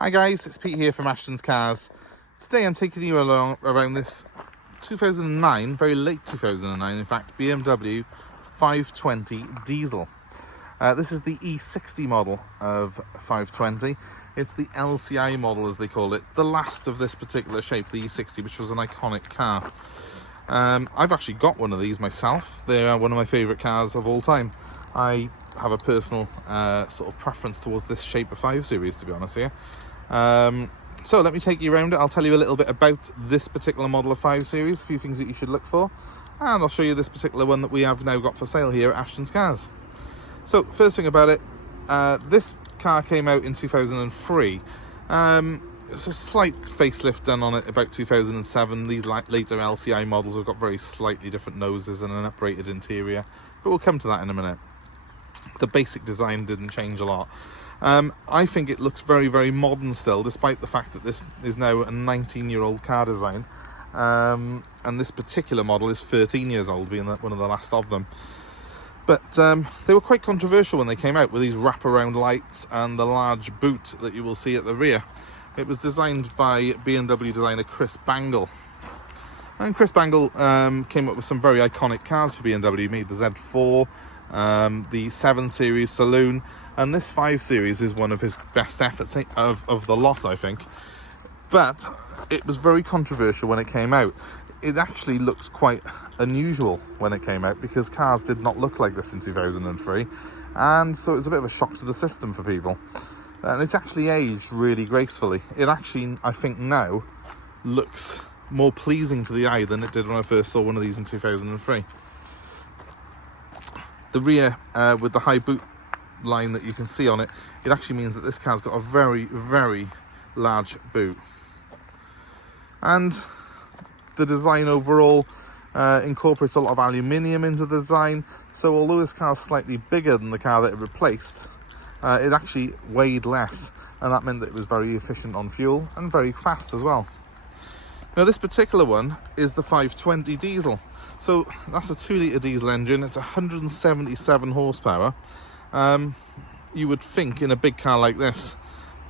Hi guys, it's Pete here from Ashton's Cars. Today I'm taking you along around this 2009, very late 2009 in fact, BMW 520 diesel. This is the E60 model of 520. It's the LCI model as they call it, the last of this particular shape, the E60, which was an iconic car. I've actually got one of these myself. They are one of my favourite cars of all time. I have a personal sort of preference towards this shape of 5 Series, to be honest with you. So let me take you around it. I'll tell you a little bit about this particular model of 5 Series, a few things that you should look for, and I'll show you this particular one that we have now got for sale here at Ashton's Cars. So first thing about it, this car came out in 2003. It's a slight facelift done on it about 2007. These later LCI models have got very slightly different noses and an uprated interior, but we'll come to that in a minute. The basic design didn't change a lot. I think it looks very, very modern still, despite the fact that this is now a 19-year-old car design. And this particular model is 13 years old, being one of the last of them. But they were quite controversial when they came out with these wraparound lights and the large boot that you will see at the rear. It was designed by BMW designer Chris Bangle. And Chris Bangle came up with some very iconic cars for BMW. He made the Z4, the 7 Series Saloon, and this 5 Series is one of his best efforts of the lot, I think. But it was very controversial when it came out. It actually looks quite unusual when it came out, because cars did not look like this in 2003, and so it was a bit of a shock to the system for people. And it's actually aged really gracefully. It actually, I think now, looks more pleasing to the eye than it did when I first saw one of these in 2003. The rear, with the high boot line that you can see on it, it actually means that this car's got a very, very large boot. And the design overall incorporates a lot of aluminium into the design, so although this car's slightly bigger than the car that it replaced, it actually weighed less, and that meant that it was very efficient on fuel and very fast as well. Now this particular one is the 520 diesel. So that's a 2-litre diesel engine. It's 177 horsepower. You would think in a big car like this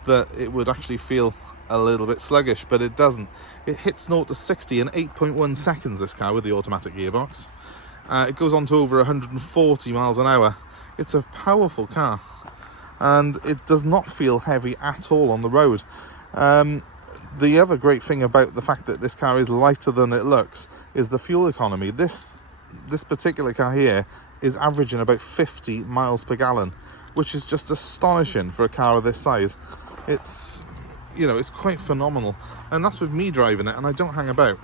that it would actually feel a little bit sluggish, but it doesn't. It hits 0 to 60 in 8.1 seconds, this car, with the automatic gearbox. It goes on to over 140 miles an hour. It's a powerful car, and it does not feel heavy at all on the road. The other great thing about the fact that this car is lighter than it looks is the fuel economy. This particular car here is averaging about 50 miles per gallon, which is just astonishing for a car of this size. It's, you know, it's quite phenomenal, and that's with me driving it, and I don't hang about.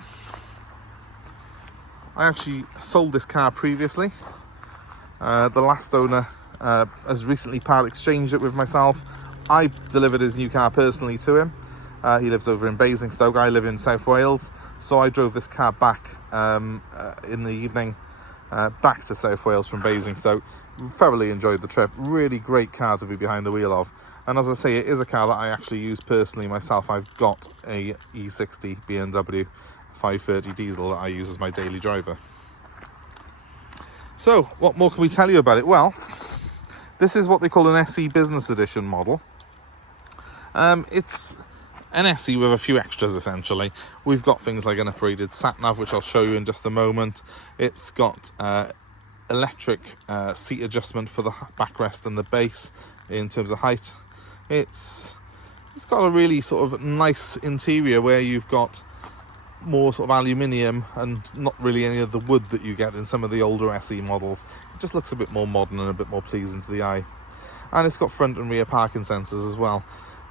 I actually sold this car previously. The last owner has recently part exchanged it with myself. I delivered his new car personally to him. He lives over in Basingstoke. I live in South Wales, so I drove this car back in the evening back to South Wales from Basingstoke. Thoroughly enjoyed the trip. Really great car to be behind the wheel of. And as I say, it is a car that I actually use personally myself. I've got a E60 BMW 530 diesel that I use as my daily driver. So what more can we tell you about it? Well, this is what they call an SE Business Edition model. It's an SE with a few extras, essentially. We've got things like an uprated satnav, which I'll show you in just a moment. It's got electric seat adjustment for the backrest and the base in terms of height. It's got a really sort of nice interior where you've got more sort of aluminium and not really any of the wood that you get in some of the older SE models. It just looks a bit more modern and a bit more pleasing to the eye. And it's got front and rear parking sensors as well.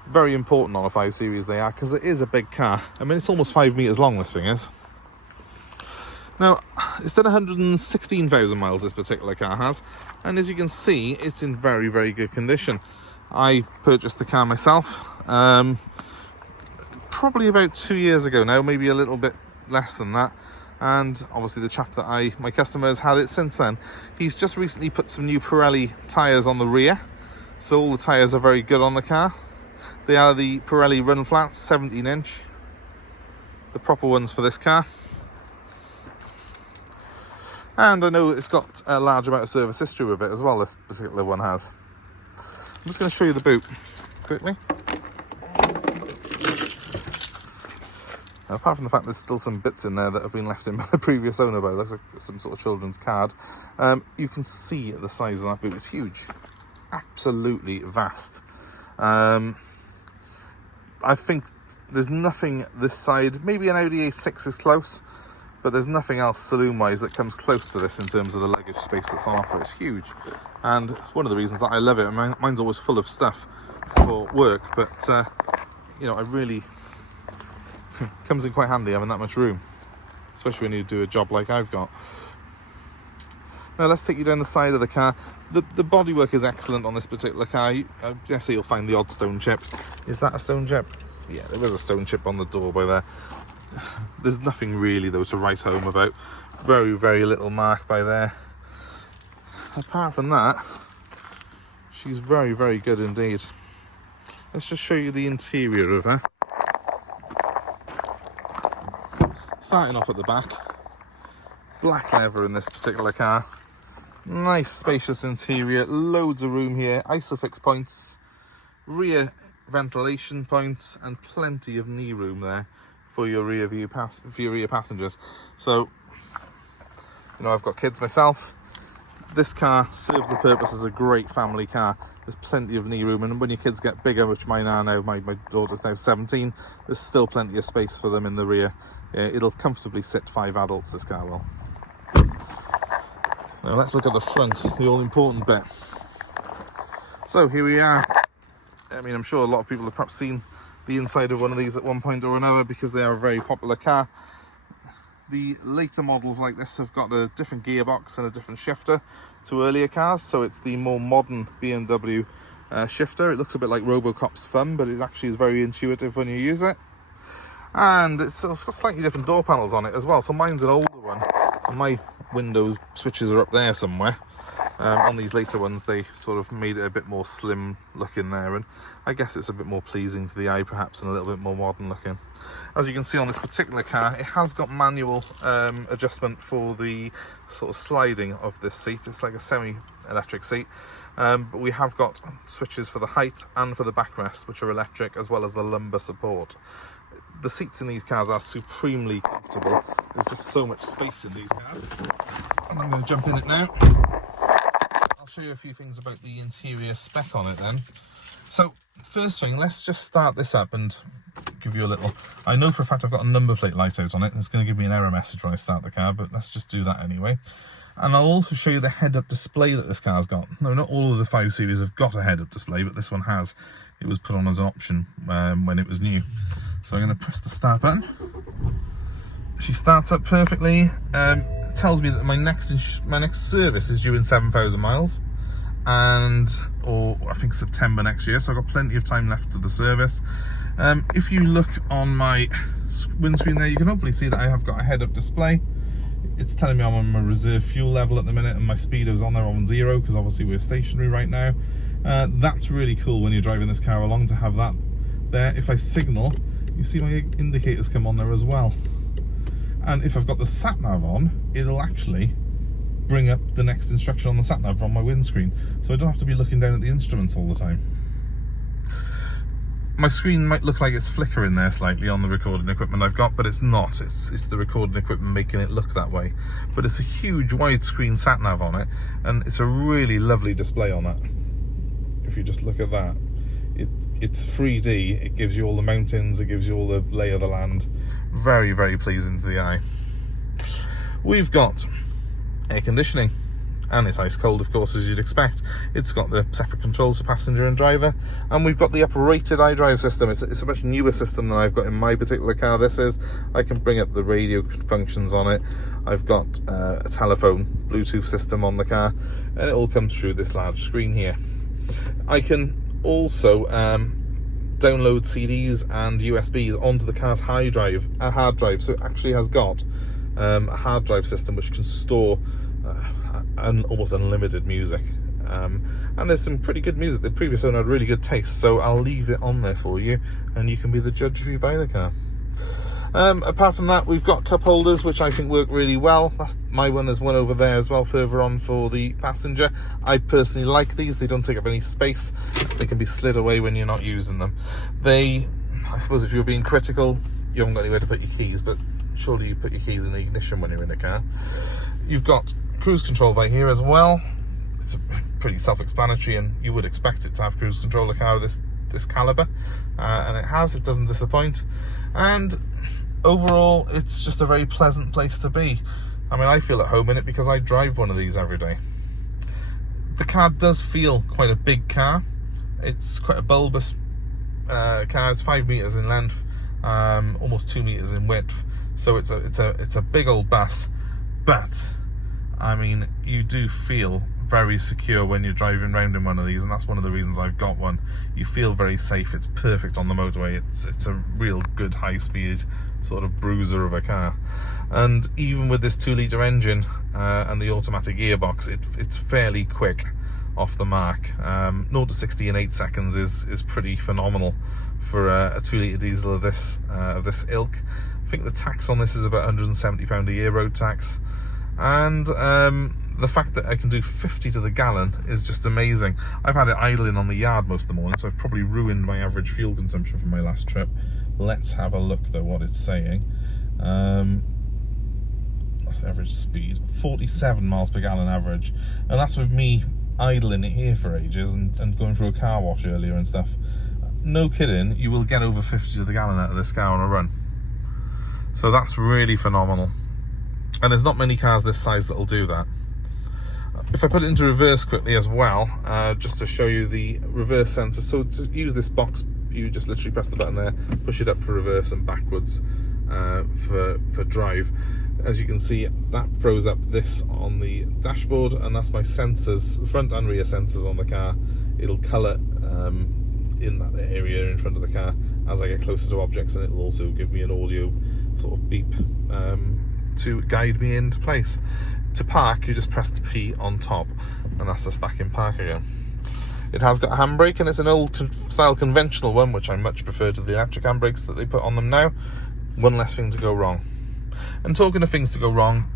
Very important on a 5 Series they are, because it is a big car. I mean, it's almost 5 meters long, this thing is. Now, it's done 116,000 miles, this particular car has, and as you can see, it's in very, very good condition. I purchased the car myself probably about 2 years ago now, maybe a little bit less than that, and obviously the chap that my customer has had it since then. He's just recently put some new Pirelli tyres on the rear, so all the tyres are very good on the car. They are the Pirelli Run Flats, 17-inch, the proper ones for this car. And I know it's got a large amount of service history with it as well, this particular one has. I'm just going to show you the boot quickly. Now, apart from the fact there's still some bits in there that have been left in by the previous owner, but it looks like some sort of children's card, you can see the size of that boot. It's huge, absolutely vast. I think there's nothing this side. Maybe an Audi A6 is close, but there's nothing else saloon-wise that comes close to this in terms of the luggage space that's on offer. It's huge, and it's one of the reasons that I love it. Mine's always full of stuff for work, but you know, I really comes in quite handy having that much room, especially when you do a job like I've got. Now let's take you down the side of the car. The bodywork is excellent on this particular car. I guess you'll find the odd stone chip. Is that a stone chip? Yeah, there is a stone chip on the door by there. There's nothing really though to write home about. Very, very little mark by there. Apart from that, she's very, very good indeed. Let's just show you the interior of her. Starting off at the back, black leather in this particular car. Nice spacious interior, loads of room here, isofix points, rear ventilation points, and plenty of knee room there for your rear passengers. So, you know, I've got kids myself. This car serves the purpose as a great family car. There's plenty of knee room, and when your kids get bigger, which mine are now, my daughter's now 17, there's still plenty of space for them in the rear. It'll comfortably sit 5 adults, this car will. Now let's look at the front, the all-important bit. So here we are. I mean, I'm sure a lot of people have perhaps seen the inside of one of these at one point or another because they are a very popular car. The later models like this have got a different gearbox and a different shifter to earlier cars, so it's the more modern BMW shifter. It looks a bit like Robocop's thumb, but it actually is very intuitive when you use it. And it's got slightly different door panels on it as well. So mine's an older one, and my window switches are up there somewhere. On these later ones, they sort of made it a bit more slim looking there, and I guess it's a bit more pleasing to the eye perhaps, and a little bit more modern looking. As you can see on this particular car, it has got manual adjustment for the sort of sliding of this seat. It's like a semi-electric seat. But we have got switches for the height and for the backrest, which are electric, as well as the lumbar support. The seats in these cars are supremely comfortable. There's just so much space in these cars. And I'm going to jump in it now. I'll show you a few things about the interior spec on it then. So, first thing, let's just start this up and give you a little... I know for a fact I've got a number plate light out on it. It's going to give me an error message when I start the car, but let's just do that anyway. And I'll also show you the head-up display that this car's got. No, not all of the 5 Series have got a head-up display, but this one has. It was put on as an option when it was new. So I'm going to press the start button. She starts up perfectly. It tells me that my next service is due in 7,000 miles, or I think September next year. So I've got plenty of time left to the service. If you look on my windscreen there, you can hopefully see that I have got a head-up display. It's telling me I'm on my reserve fuel level at the minute, and my speedo's on there on 0 because obviously we're stationary right now. That's really cool when you're driving this car along to have that there. If I signal, you see my indicators come on there as well. And if I've got the satnav on, it'll actually bring up the next instruction on the satnav on my windscreen, so I don't have to be looking down at the instruments all the time. My screen might look like it's flickering there slightly on the recording equipment I've got, but it's not. It's the recording equipment making it look that way. But it's a huge widescreen satnav on it, and it's a really lovely display on that. If you just look at that, it's 3D. It gives you all the mountains, it gives you all the lay of the land. Very, very pleasing to the eye. We've got air conditioning, and it's ice cold, of course, as you'd expect. It's got the separate controls for passenger and driver, and we've got the uprated iDrive system. It's a much newer system than I've got in my particular car. This is, I can bring up the radio functions on it. I've got a telephone Bluetooth system on the car, and it all comes through this large screen here. I can also download CDs and USBs onto the car's hard drive, so it actually has got a hard drive system which can store almost unlimited music, and there's some pretty good music. The previous owner had really good taste, so I'll leave it on there for you, and you can be the judge if you buy the car. Apart from that, we've got cup holders, which I think work really well. That's my one. There's one over there as well, further on for the passenger. I personally like these. They don't take up any space. They can be slid away when you're not using them. I suppose if you were being critical, you haven't got anywhere to put your keys, but surely you put your keys in the ignition when you're in a car. You've got cruise control by here as well. It's pretty self-explanatory, and you would expect it to have cruise control, a car of this caliber, and it doesn't disappoint. And overall, it's just a very pleasant place to be. I mean, I feel at home in it because I drive one of these every day. The car does feel quite a big car. It's quite a bulbous car. It's 5 meters in length, almost 2 meters in width. So it's a big old bus, but I mean, you do feel very secure when you're driving around in one of these, and that's one of the reasons I've got one. You feel very safe. It's perfect on the motorway. It's a real good high-speed sort of bruiser of a car. And even with this 2-litre engine and the automatic gearbox, it's fairly quick off the mark. 0 to 60 in 8 seconds is pretty phenomenal for a 2-litre diesel of this ilk. I think the tax on this is about £170 a year, road tax. And the fact that I can do 50 to the gallon is just amazing. I've had it idling on the yard most of the morning, so I've probably ruined my average fuel consumption from my last trip. Let's have a look though what it's saying. That's average speed, 47 miles per gallon average, and that's with me idling it here for ages and going through a car wash earlier and stuff. No kidding, you will get over 50 to the gallon out of this car on a run. So that's really phenomenal. And there's not many cars this size that'll do that. If I put it into reverse quickly as well, just to show you the reverse sensor. So to use this box, you just literally press the button there, push it up for reverse and backwards for drive. As you can see, that throws up this on the dashboard, and that's my sensors, front and rear sensors on the car. It'll colour in that area in front of the car as I get closer to objects, and it'll also give me an audio sort of beep to guide me into place. To park, you just press the P on top, and that's us back in park again. It has got a handbrake, and it's an old style conventional one, which I much prefer to the electric handbrakes that they put on them now. One less thing to go wrong. And talking of things to go wrong,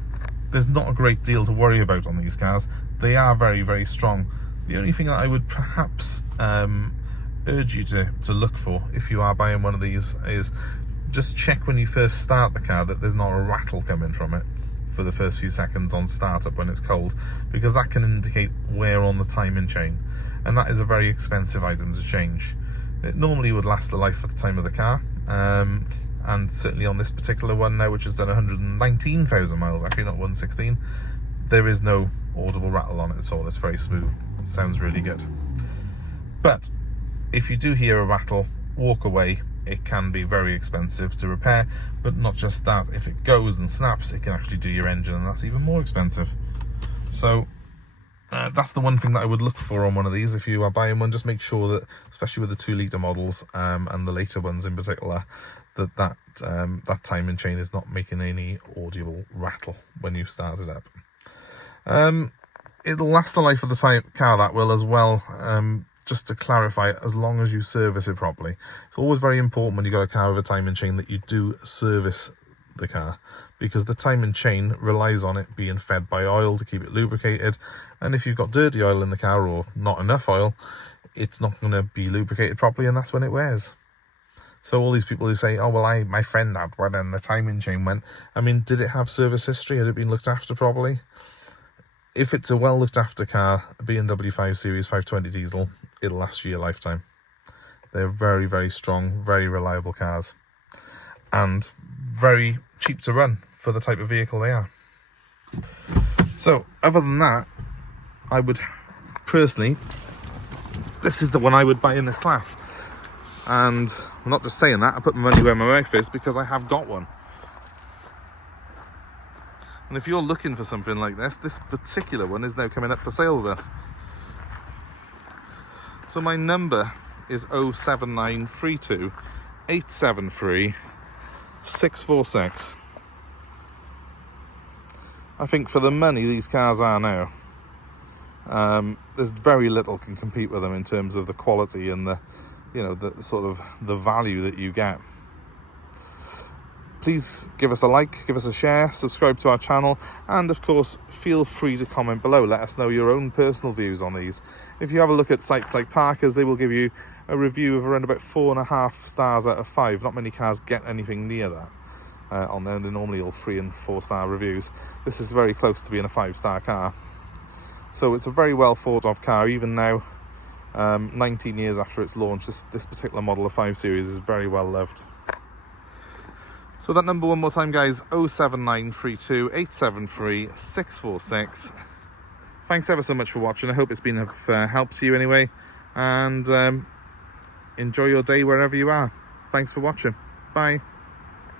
there's not a great deal to worry about on these cars. They are very, very strong. The only thing that I would perhaps urge you to look for if you are buying one of these is just check when you first start the car that there's not a rattle coming from it for the first few seconds on startup when it's cold, because that can indicate wear on the timing chain, and that is a very expensive item to change. It normally would last the life of the time of the car, and certainly on this particular one now, which has done 119,000 miles, actually not 116, there is no audible rattle on it at all. It's very smooth, sounds really good. But if you do hear a rattle, walk away. It can be very expensive to repair, but not just that, if it goes and snaps, it can actually do your engine, and that's even more expensive. So that's the one thing that I would look for on one of these. If you are buying one, just make sure that, especially with the 2-litre models and the later ones in particular, that timing chain is not making any audible rattle when you start it up. It'll last the life of the car, that will as well. Just to clarify, as long as you service it properly. It's always very important when you've got a car with a timing chain that you do service the car, because the timing chain relies on it being fed by oil to keep it lubricated, and if you've got dirty oil in the car or not enough oil, it's not going to be lubricated properly, and that's when it wears. So all these people who say, oh well, my friend had one and the timing chain went, I mean, did it have service history? Had it been looked after properly? If it's a well looked after car, a BMW 5 Series 520 diesel, it'll last you your lifetime. They're very, very strong, very reliable cars, and very cheap to run for the type of vehicle they are. So other than that, I would personally, this is the one I would buy in this class. And I'm not just saying that, I put my money where my mouth is, because I have got one. And if you're looking for something like this particular one is now coming up for sale with us. So my number is 07932 873 646. I think for the money these cars are now, there's very little can compete with them in terms of the quality and the, you know, the sort of the value that you get. Please give us a like, give us a share, subscribe to our channel, and of course feel free to comment below. Let us know your own personal views on these. If you have a look at sites like Parker's, they will give you a review of around about 4.5 stars out of 5. Not many cars get anything near that on there. They're normally all 3 and 4 star reviews. This is very close to being a 5-star car. So it's a very well thought of car. Even now, 19 years after its launch, this particular model of 5 Series is very well loved. So that number one more time, guys, 07932 873 646. Thanks ever so much for watching. I hope it's been of help to you anyway. And enjoy your day wherever you are. Thanks for watching. Bye.